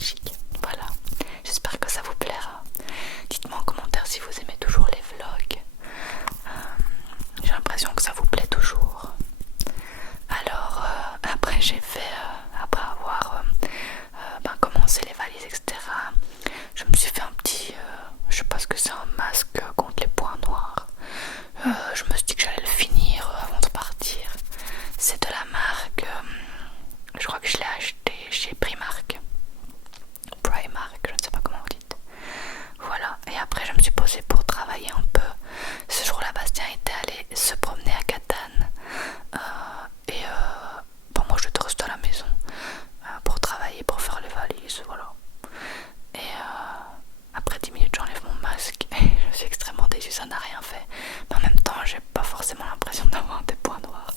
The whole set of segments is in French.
Belgique. Voilà, j'espère que ça vous plaira. Dites-moi en commentaire si vous aimez toujours les vlogs. J'ai l'impression que ça vous plaît toujours. Alors après j'ai fait, après avoir commencé les valises etc, je me suis fait un petit, je sais pas ce que c'est, un masque contre les points noirs. Je me suis dit que j'allais le finir avant de partir. C'est de la marque, je crois que je l'ai acheté chez Primark, je ne sais pas comment vous dites. Voilà, et après je me suis posée pour travailler un peu. Ce jour-là Bastien était allé se promener à Catane, moi je te reste à la maison pour travailler, pour faire les valises, voilà. Et après 10 minutes j'enlève mon masque et je suis extrêmement déçue, ça n'a rien fait. Mais en même temps j'ai pas forcément l'impression d'avoir des points noirs.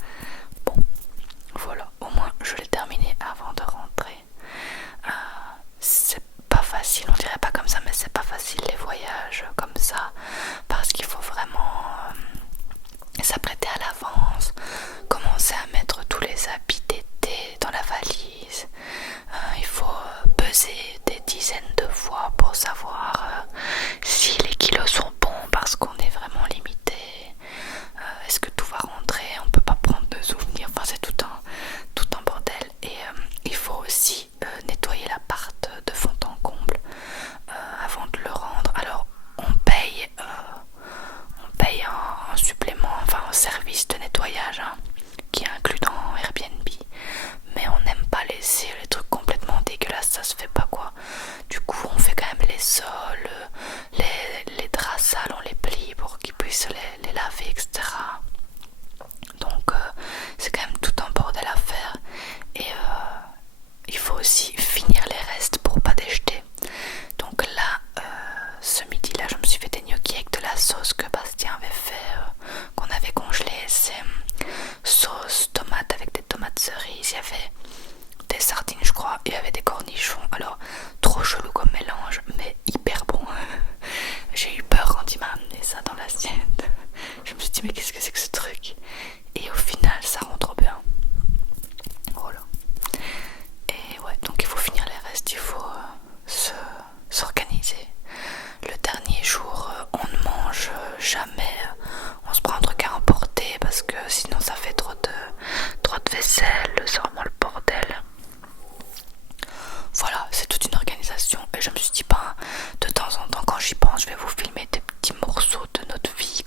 Bon, voilà, au moins je l'ai terminé avant de rentrer. C'est pas facile, on dirait pas comme ça, mais c'est pas facile les voyages comme ça, parce qu'il faut vraiment s'apprêter à l'avance, commencer à mettre tous les habits d'été dans la valise. Il faut peser des dizaines de fois pour savoir si les kilos sont bons, parce qu'on est vraiment limité. Est-ce que tout va rentrer, on peut pas prendre de souvenirs, enfin c'est tout un bordel. Et il faut aussi nettoyer l'appart de fond en comble avant de le rendre. Alors on paye un supplément, enfin un service de nettoyage qui est inclus dans Airbnb, mais on n'aime pas laisser les trucs complètement dégueulasses, ça se fait pas quoi. Du coup on fait quand même les sols, les draps sales on les plie pour qu'ils puissent les laver etc. Donc c'est quand même tout un bordel à faire. Et il faut aussi finir les restes pour pas déjeter. Donc là ce midi là je me suis fait des gnocchis avec de la sauce que Bastien avait fait, qu'on avait congelé. C'est sauce tomate avec des tomates cerises, il y avait des sardines je crois, et il y avait des cornichons. Alors trop chelou comme mélange mais hyper bon. J'ai eu peur quand il m'a amené ça dans l'assiette. Je me suis dit mais qu'est-ce que c'est que ce truc, et au final ça rend trop bien. Voilà. Et ouais, donc il faut finir les restes, il faut s'organiser. Le dernier jour on ne mange jamais, on se prend un truc à emporter parce que sinon ça fait trop de vaisselle, c'est vraiment le bordel. Voilà, c'est toute une organisation et je me suis dit de temps en temps quand j'y pense je vais vous filmer des petits morceaux de notre vie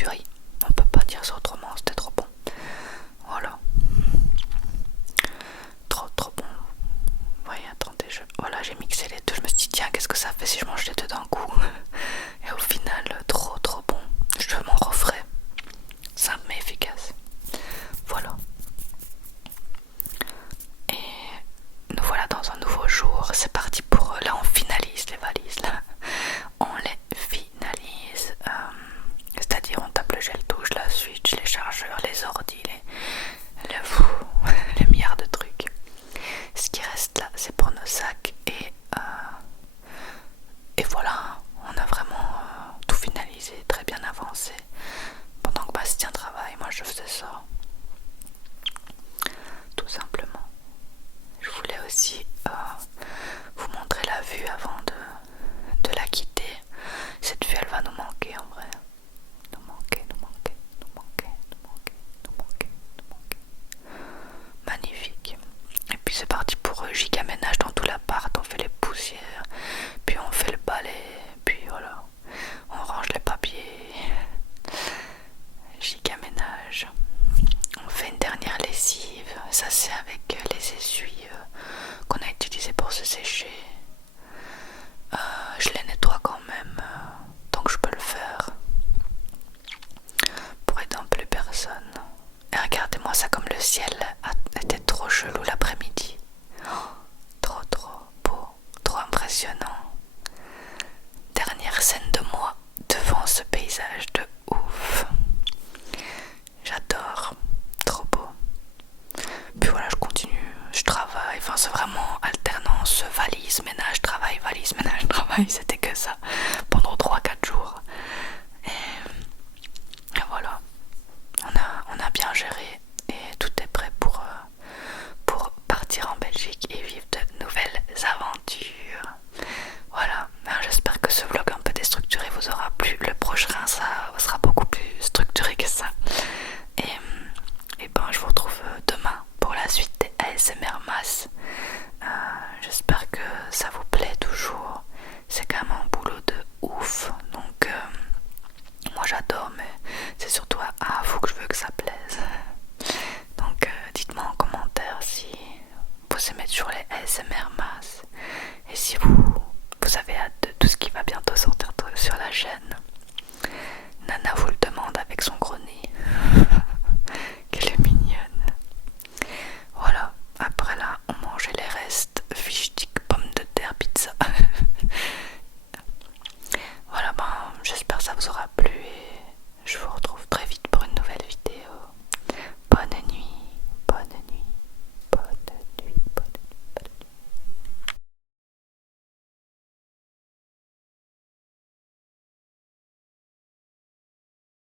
tuerie. On peut pas dire ça autrement, c'était trop bon. Voilà. Trop bon. Ouais, attendez, voilà, j'ai mixé les deux. Je me suis dit, tiens, qu'est-ce que ça fait si je mange les deux d'un coup? Et au final, trop bon. Je m'en referai. Simple mais efficace. Voilà. Et nous voilà dans un nouveau jour. C'est parti pour... Là, on finalise les valises. Là, on les finalise. C'est-à-dire, on tape le gel touche, la Switch, les chargeurs, les ordi, les milliards de trucs. Ce qui reste là, c'est pour nos sacs. Et voilà, on a vraiment tout finalisé, très bien avancé. Pendant que Bastien travaille, moi je faisais ça. Tout simplement. Je voulais aussi vous montrer la vue avant de la quitter. Cette vue, elle va nous manquer en vrai. Nous manquer. Magnifique. Et puis c'est parti pour giga ménage dans tout l'appart. On fait les poussières, puis on fait le balai, puis voilà. On range les papiers. Giga ménage. On fait une dernière lessive. Ça c'est avec les essuies qu'on a utilisés pour se sécher. Je les nettoie quand même tant que je peux le faire pour aider un peu les personnes. Et regardez-moi ça, comme le ciel était trop chelou là